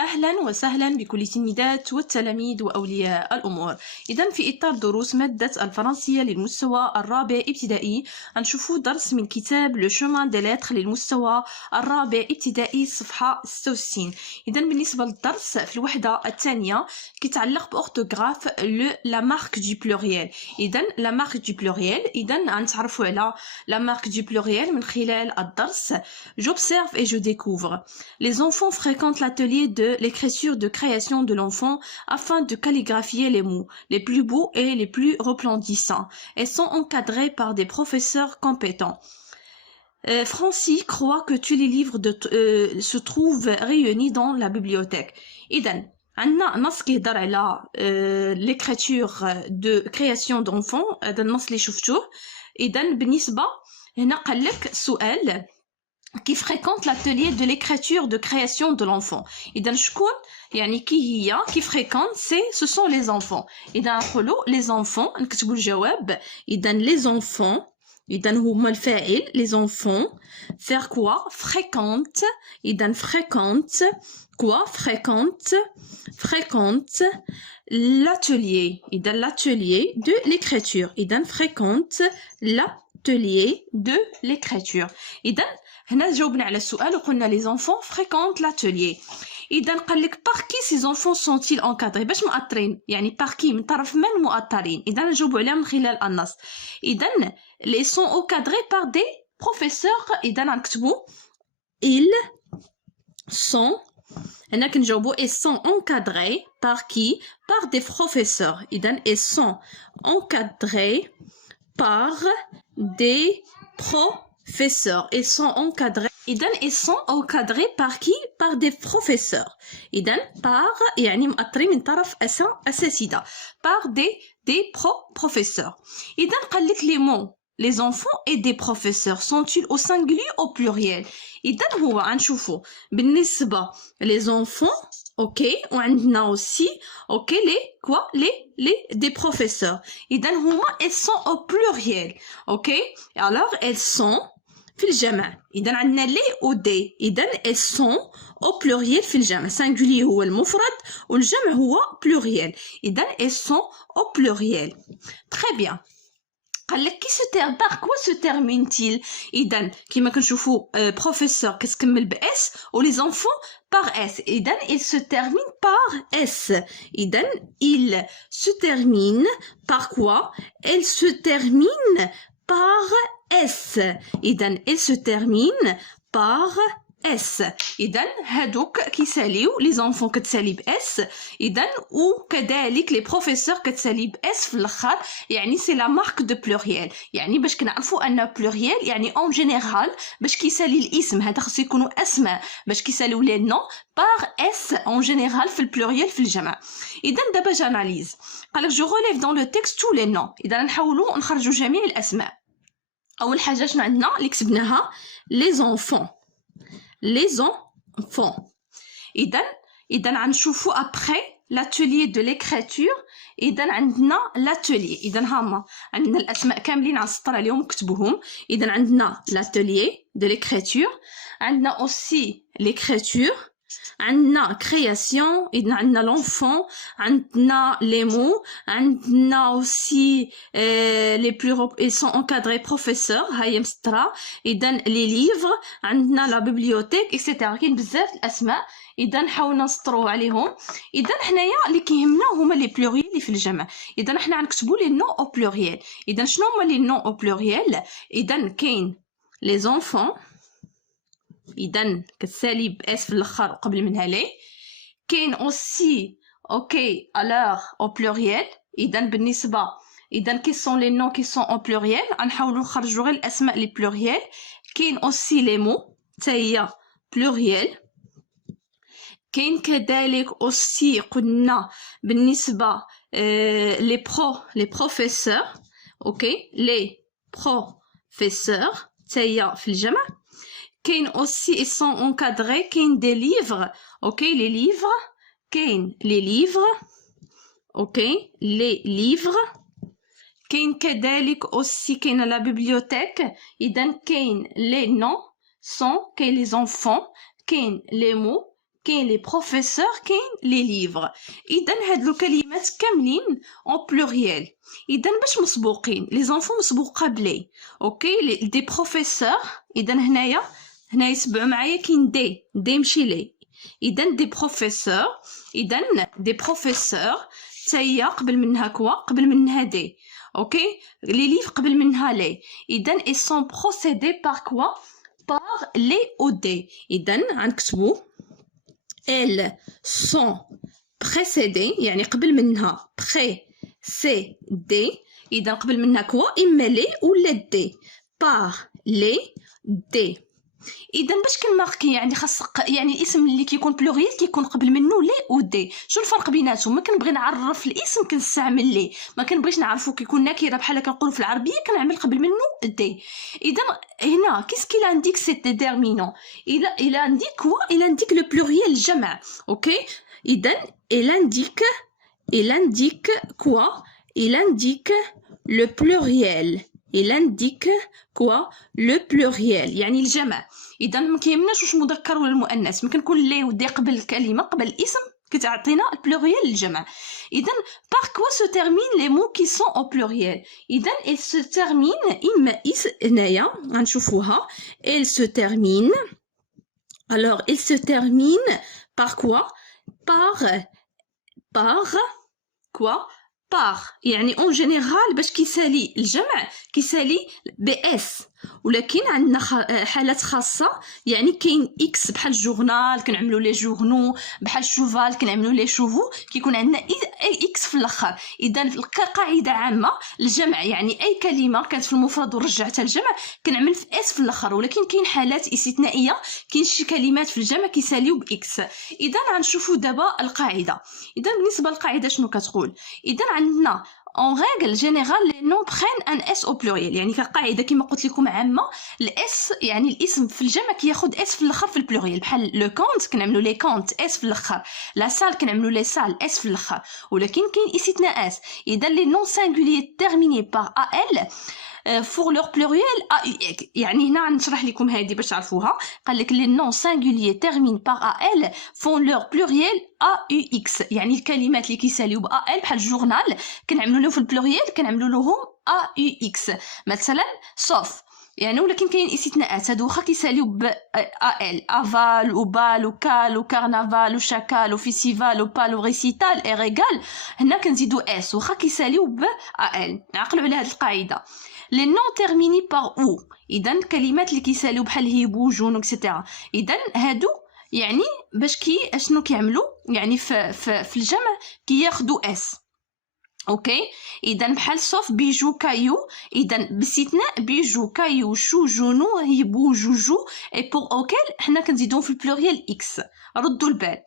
أهلا وسهلا بكل التلميذات والتلاميذ وأولياء الأمور. إذا في إطار دروس مادة الفرنسية للمستوى الرابع ابتدائي غنشوفوا درس من كتاب لو شومان دي ليتر للمستوى الرابع ابتدائي صفحة 66. إذا بالنسبة للدرس في الوحدة الثانية كيتعلق بأورتوغراف لا مارك دو بلوريال. إذا لا مارك دو بلوريال إذا غنتعرفوا على لا مارك دو بلوريال من خلال الدرس. J'observe et je découvre. Les enfants fréquentent l'atelier de l'écriture de création de l'enfant afin de calligraphier les mots les plus beaux et les plus resplendissants et sont encadrés par des professeurs compétents. Francis croit que tous les livres se trouvent réunis dans la bibliothèque. إذن عندنا نص كيهضر على l'écriture de création d'enfant. هذا النص اللي شفتوه. إذن بالنسبة هنا قال لك سؤال qui fréquente l'atelier de l'écriture de création de l'enfant. إذا شكون يعني كي هي qui fréquente ce sont les enfants. إذا نقولوا les enfants نكتبوا الجواب. إذا les enfants إذا هما الفاعل les enfants faire quoi fréquente. إذا fréquente quoi fréquente l'atelier. إذا l'atelier de l'écriture. إذا fréquente l'atelier de l'écriture. إذا هنا جاوبنا على السؤال وقلنا les enfants fréquentent l'atelier. إذا قال لك par qui ces enfants sont-ils encadrés؟ باش مؤطرين يعني par qui من طرف من مؤطرين. إذا نجاوبوا عليها من خلال النص. إذا les sont encadrés par des professeurs. إذا نكتبوا ils sont هنا كنجاوبوا ils sont encadrés par qui par des professeurs. إذا ils sont encadrés par des professeurs. Ils sont encadrés. Ils sont encadrés par qui? Par des professeurs. par يعني مؤطرين من طرف أساتذة. Par des professeurs. قال لك les mots les enfants et des professeurs sont-ils au singulier ou au pluriel؟ هو غنشوفوا بالنسبة les enfants OK وعندنا aussi OK les des professeurs. هما ils sont au pluriel. OK alors elles sont في الجمع. إذا عندنا لي و دي. إذا elles sont au pluriel في الجمع. singulier هو المفرد والجمع هو pluriel. إذا elles sont au pluriel. Très bien. قال لك par quoi se termine-t-il؟ إذا كيما كنشوفوا professeur كتكمل ب s و les enfants par s. إذا il se termine par s. إذا il se termine par quoi؟ Elle se termine par S. إذا elle se termine par S. إذا هادوك كيساليو les enfants كتسالي ب S. إذا وكذلك les professeurs كتسالي ب S في الآخر. يعني c'est la marque de pluriel. يعني باش كنعرفوا أن pluriel يعني en général باش كيسالي الاسم هذا خصو يكونوا أسماء باش كيساليو les noms par S en général في البلوريال في الجمع. إذا دابا جاناليز قالك جو relève dans le texte tous les noms. إذا نحاولوا نخرجوا جميع الأسماء. أول حاجة شنو عندنا اللي كتبناها les enfants. إذا غنشوفوا après l'atelier de l'écriture. إذا عندنا l'atelier. إذا هما عندنا الأسماء كاملين غنسطر عليهم وكتبوهم. إذا عندنا l'atelier de l'écriture. عندنا aussi l'écriture. عندنا création. إذا عندنا l'enfant. عندنا les mots. عندنا aussi les plus ils sont encadrés professeurs. هاي مسطرة. إذا les livres. عندنا la bibliothèque etc. كاين بزاف الأسماء. إذا حاولنا نسطروا عليهم. إذا حنايا اللي كيهمنا هما لي بلوريال اللي في الجمع. إذا حنا غنكتبوا لي نو او بلوريال. إذا شنو هما لي نو او بلوريال؟ إذا كاين les enfants. إذا كتسالي ب اس في الاخر قبل منها لي. كاين aussi OK alors au pluriel. إذا بالنسبة كي سون لي نون كي سون au pluriel غنحاولوا نخرجوا غير الأسماء لي pluriel. كاين aussi les mots حتى هي pluriel. كاين كذلك aussi قلنا بالنسبة les professeurs. OK les professeurs حتى هي في الجمع. كاين aussi ils sont encadrés. كاين des livres. OK les livres. كاين les livres. OK les livres. كاين كذلك aussi كاين la bibliothèque. إذا كاين les noms sont كاين les enfants. كاين les mots كاين لي بروفيسور كاين لي ليفر. اذا هاد الكلمات كاملين اون بلوريال. اذا باش مسبوقين لي زونفون مسبوقه بلي. اوكي دي بروفيسور. اذا هنايا سبعوا معايا كاين دي ماشي لي. اذا دي بروفيسور. اذا دي بروفيسور تاهي قبل منها كوا قبل منها دي. اوكي لي ليف قبل منها لي. اذا ils sont procédés par quoi par les ou des. اذا غنكتبوا elles sont précédées يعني قبل منها précédées. اذا قبل منها كوا اما لي ولا دي par les des. اذا باش كنماركي يعني خاص يعني الاسم اللي كيكون بلوريال كيكون قبل منه لي و دي. شو الفرق بيناتهم؟ ما كنبغي نعرف الاسم كنستعمل لي، ما كنبغيش نعرفو كيكون نكره بحال كنقولوا في العربيه كنعمل قبل منه دي. اذا هنا كيس كي لانديك سي ديتيرمينون il indique quoi il indique le pluriel الجمع. اوكي اذا il indique quoi il indique le pluriel. il indique quoi le pluriel يعني الجمع. اذا ما كيهمناش واش مذكر ولا المؤنث، ما كنكون لي ودي قبل الكلمه قبل الاسم كتعطينا البلوريال الجمع. اذا par quoi se terminent les mots qui sont au pluriel. اذا il se termine اما هنايا غنشوفوها il se termine. alors il se termine par quoi par quoi par يعني اون جينيرال باش كيسالي الجمع كيسالي اس. ولكن عندنا حالات خاصه يعني كاين اكس بحال جورنال كنعملوا لي جورنو، بحال شوفال كنعملوا لي شوفو كيكون عندنا اكس في الاخر. اذا قاعده عامه الجمع يعني اي كلمه كانت في المفرد ورجعتها الجمع كنعمل في اس في الاخر. ولكن كاين حالات استثنائيه كاين شي كلمات في الجمع كيساليو باكس. اذا غنشوفوا دابا القاعده. اذا بالنسبه للقاعده شنو كتقول؟ اذا عندنا en règle générale les noms prennent un s au pluriel. يعني كقاعده كما قلت لكم عامه الاس يعني الاسم في الجمع كياخذ اس في الاخر في البلوريال. بحال لو كونت كنعملوا لي كونت اس في الاخر، لا سال كنعملوا لي سال اس في الاخر. ولكن كاين استثناءات. اذا لي نون سينغولير تيرميني بار ال pour leur pluriel AUX. يعني هنا غنشرح لكم هذه باش تعرفوها. قال لك les noms singuliers terminent par AL font leur pluriel AUX. يعني الكلمات اللي كيساليو ب AL بحال جورنال كنعملوا لهم في البلوريال كنعملوا لهم AUX مثلا sauf. يعني ولكن كاين استثناءات هادو واخا كيساليو ب ال افال وبال وكال وكارنافال وشاكال وفيستيفال وبال وريسيتال اي ريغال هنا كنزيدو اس واخا كيساليو ب ال. عقلوا على هاد القاعده. لي نون تيرميني بار او. اذا الكلمات اللي كيساليو بحال هيبو جون اكسيتيرا اذا هادو يعني باش اشنو كيعملوا يعني في الجمع كياخذوا اس. اوكي اذا بحال صوف بيجو كايو. اذا باستثناء بيجو كايو شو جونو هيبو جوجو اي بور اوكل حنا كنزيدوهم في البلوريال اكس. ردوا البال.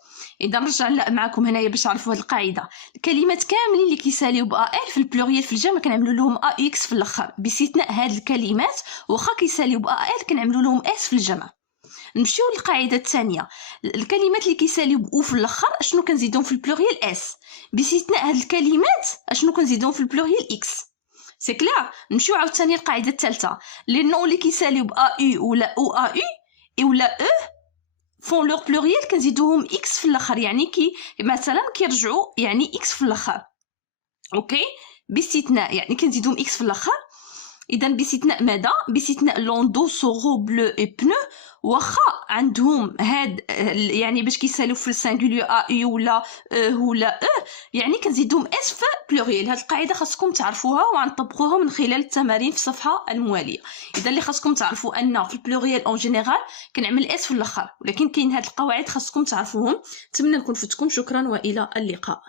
اذا نرجع معكم هنايا باش تعرفوا هذه القاعده. الكلمات كاملين اللي كيساليو با ال في البلوريال في الجمع كنعملوا لهم ا اكس في الاخر باستثناء هذه الكلمات واخا كيساليو با ال كنعملوا لهم اس في الجمع. نمشيو للقاعده الثانيه. الكلمات اللي كيساليو باو في الاخر اشنو كنزيدوهم في البلوريال اس باستثناء هاد الكلمات اشنو كنزيدوهم في البلوريال اكس. سي كلير. نمشيو عاوتاني للقاعده الثالثه. لي نون اللي كيساليو با او ولا او ا او ولا او فون لور بلوريال كنزيدوهم اكس في الاخر يعني مثلا كيرجعوا يعني اكس في الاخر. اوكي باستثناء يعني كنزيدوهم اكس في الاخر. اذا باستثناء ماذا؟ باستثناء لوندو سورو بلو اي بنو واخا عندهم هاد يعني باش كيسالوا في السينغولير ا اي ولا ولا يعني كنزيدوهم اس في بلوريال. هاد القاعده خاصكم تعرفوها وغنطبقوها من خلال التمارين في الصفحه المواليه. اذا اللي خاصكم تعرفوا ان في البلوريال اون جينيرال كنعمل اس في الاخر ولكن كاين هاد القواعد خاصكم تعرفوهم. نتمنى نكون فتكم. شكرا والى اللقاء.